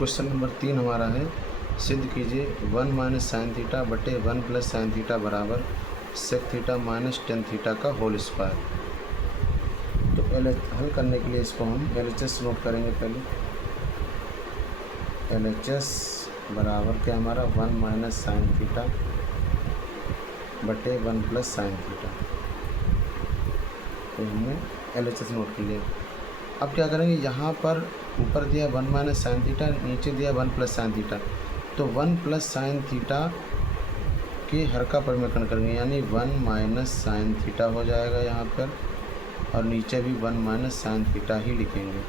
Question number 3 हमारा है, सिद्ध कीजिए 1 माइनस साइन थीटा बटे 1 प्लस साइन थीटा बराबर sec theta minus tan theta का होल स्क्वायर। तो हल करने के लिए इसको हम LHS नोट करेंगे। पहले LHS बराबर क्या हमारा 1 माइनस साइन थीटा बटे 1 प्लस साइन थीटा। तो हमने LHS नोट कर लिया। अब क्या करेंगे, यहाँ पर ऊपर दिया 1 माइनस साइन थीटा, नीचे दिया 1 प्लस साइन थीटा। तो 1 प्लस साइन थीटा के हर का परिवर्तन करेंगे, यानी 1 माइनस साइन थीटा हो जाएगा यहाँ पर, और नीचे भी 1 माइनस साइन थीटा ही लिखेंगे।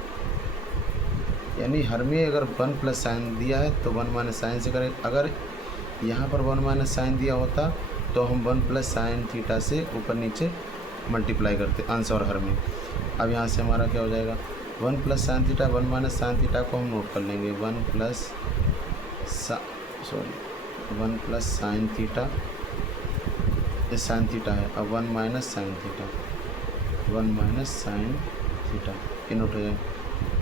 यानी हर में अगर 1 प्लस साइन दिया है तो 1 माइनस साइन से करें। अगर यहाँ पर 1 माइनस साइन दिया होता तो हम 1 प्लस साइन थीटा से ऊपर नीचे मल्टीप्लाई करते अंश और हर में। अब यहाँ से हमारा क्या हो जाएगा, 1 plus sine theta 1 minus sine theta को हम नोट कर लेंगे। 1 प्लस साइन थीटा, ये साइन थीटा है। अब 1 minus sine theta, 1 minus sine theta ये नोट हो जाएगा।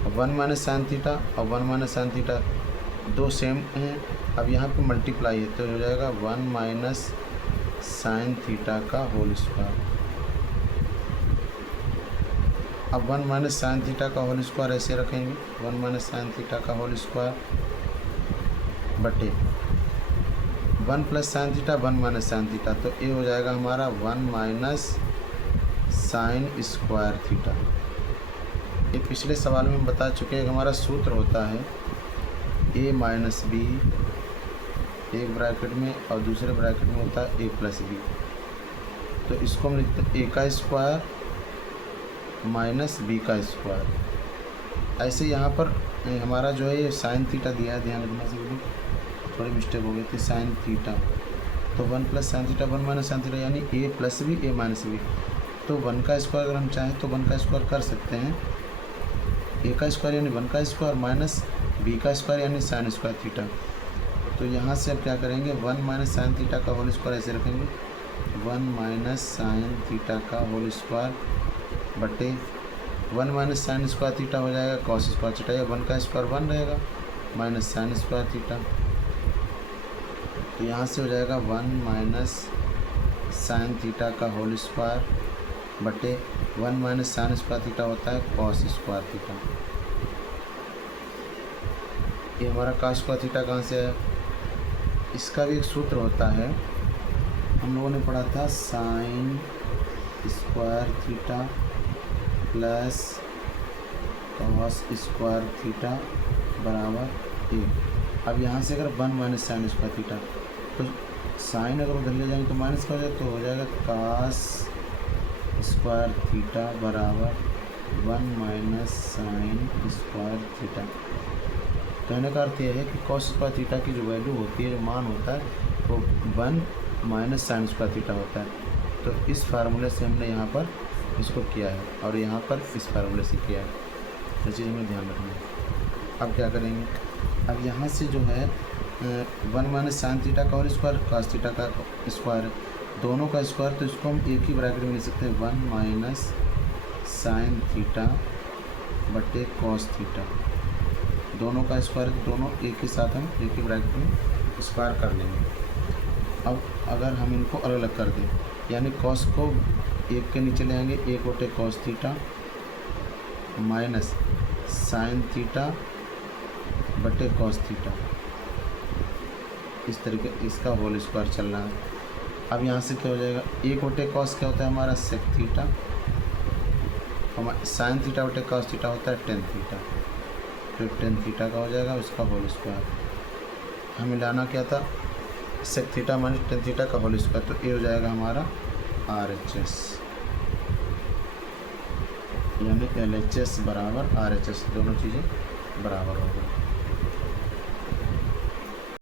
अब 1 माइनस साइन थीटा और 1 माइनस साइन थीटा दो सेम हैं। अब यहाँ पे मल्टीप्लाई है तो हो जाएगा 1 माइनस साइन थीटा का होल स्क्वायर। अब 1 माइनस साइन थीटा का होल स्क्वायर ऐसे रखेंगे, 1 माइनस साइन थीटा का होल स्क्वायर बटे 1 plus sine theta 1 minus sine theta. तो ये हो जाएगा हमारा 1 माइनस साइन स्क्वायर थीटा। ये पिछले सवाल में हम बता चुके हैं कि हमारा सूत्र होता है a माइनस बी, एक ब्रैकेट में और दूसरे ब्रैकेट में होता है a प्लस बी। तो इसको हम लिखते हैं a का स्क्वायर माइनस बी का स्क्वायर। ऐसे यहाँ पर हमारा जो है ये साइन थीटा दिया है, ध्यान रखना चाहिए, थोड़ी मिस्टेक हो गई थी। साइन थीटा तो 1 plus sine theta 1 minus sine theta, यानी a plus B a minus B. तो 1 का स्क्वायर अगर हम चाहें तो 1 का स्क्वायर कर सकते हैं। a का स्क्वायर यानी 1 का स्क्वायर माइनस b का स्क्वायर यानी साइन स्क्वायर थीटा। तो यहाँ से अब क्या करेंगे, 1 माइनस साइन थीटा का होल स्क्वायर ऐसे रखेंगे, 1 माइनस साइन थीटा का होल स्क्वायर बटे 1 माइनस साइन स्क्वायर थीटा हो जाएगा कॉस स्क्वायर थीटा, या 1 का स्क्वायर 1 रहेगा माइनस साइन स्क्वायर थीटा। तो यहाँ से हो जाएगा 1 माइनस साइन थीटा का होल स्क्वायर बटे 1 माइनस साइन स्क्वायर थीटा होता है कॉस स्क्वायर थीटा। ये हमारा कॉस स्क्वायर थीटा कहाँ से है, इसका भी एक सूत्र होता है, हम लोगों ने पढ़ा था, sine square theta plus cos square theta बराबर 1। अब यहाँ से अगर 1 माइनस साइन स्क्वायर थीटा, तो साइन अगर उधर ले जाएंगे तो माइनस का हो जाए, तो हो जाएगा कॉस स्क्वायर थीटा बराबर 1 माइनस साइन स्क्वायर थीटा। कहने का अर्थ यह है कि कॉस स्क्वायर थीटा की जो वैल्यू होती है, जो मान होता है, वो 1 माइनस साइन स्क्वायर थीटा होता है। तो इस फार्मूले से हमने यहाँ पर इसको किया है और यहाँ पर इस फार्मूले से किया है, ये चीज़ हमें ध्यान रखना है। अब क्या करेंगे, अब यहाँ से जो है 1 माइनस साइन थीटा का होल स्क्वायर कॉस थीटा का स्क्वायर, दोनों का स्क्वायर, तो इसको हम एक ही ब्रैकेट में लिख सकते हैं, 1 माइनस साइन थीटा बटे कॉस थीटा। दोनों का स्क्वायर, दोनों एक ही साथ हम एक ही ब्रैकेट में स्क्वायर कर लेंगे। अब अगर हम इनको अलग अलग कर दें, यानी कॉस को एक के नीचे ले आएंगे, एक बटे cos theta minus sine theta बटे कॉस थीटा, इस तरीके इसका होल स्क्वायर चल रहा है। अब यहाँ से क्या हो जाएगा, एक बटे कॉस क्या होता है हमारा सेक थीटा, हमारा साइन थीटा बटे कॉस थीटा होता है टेन थीटा, फिर टेन थीटा का हो जाएगा उसका होल स्क्वायर। हमें लाना क्या था, sec theta minus tan theta का होल स्क्वायर, तो ये हो जाएगा हमारा RHS, यानी LHS बराबर RHS, दोनों चीज़ें बराबर हो गई।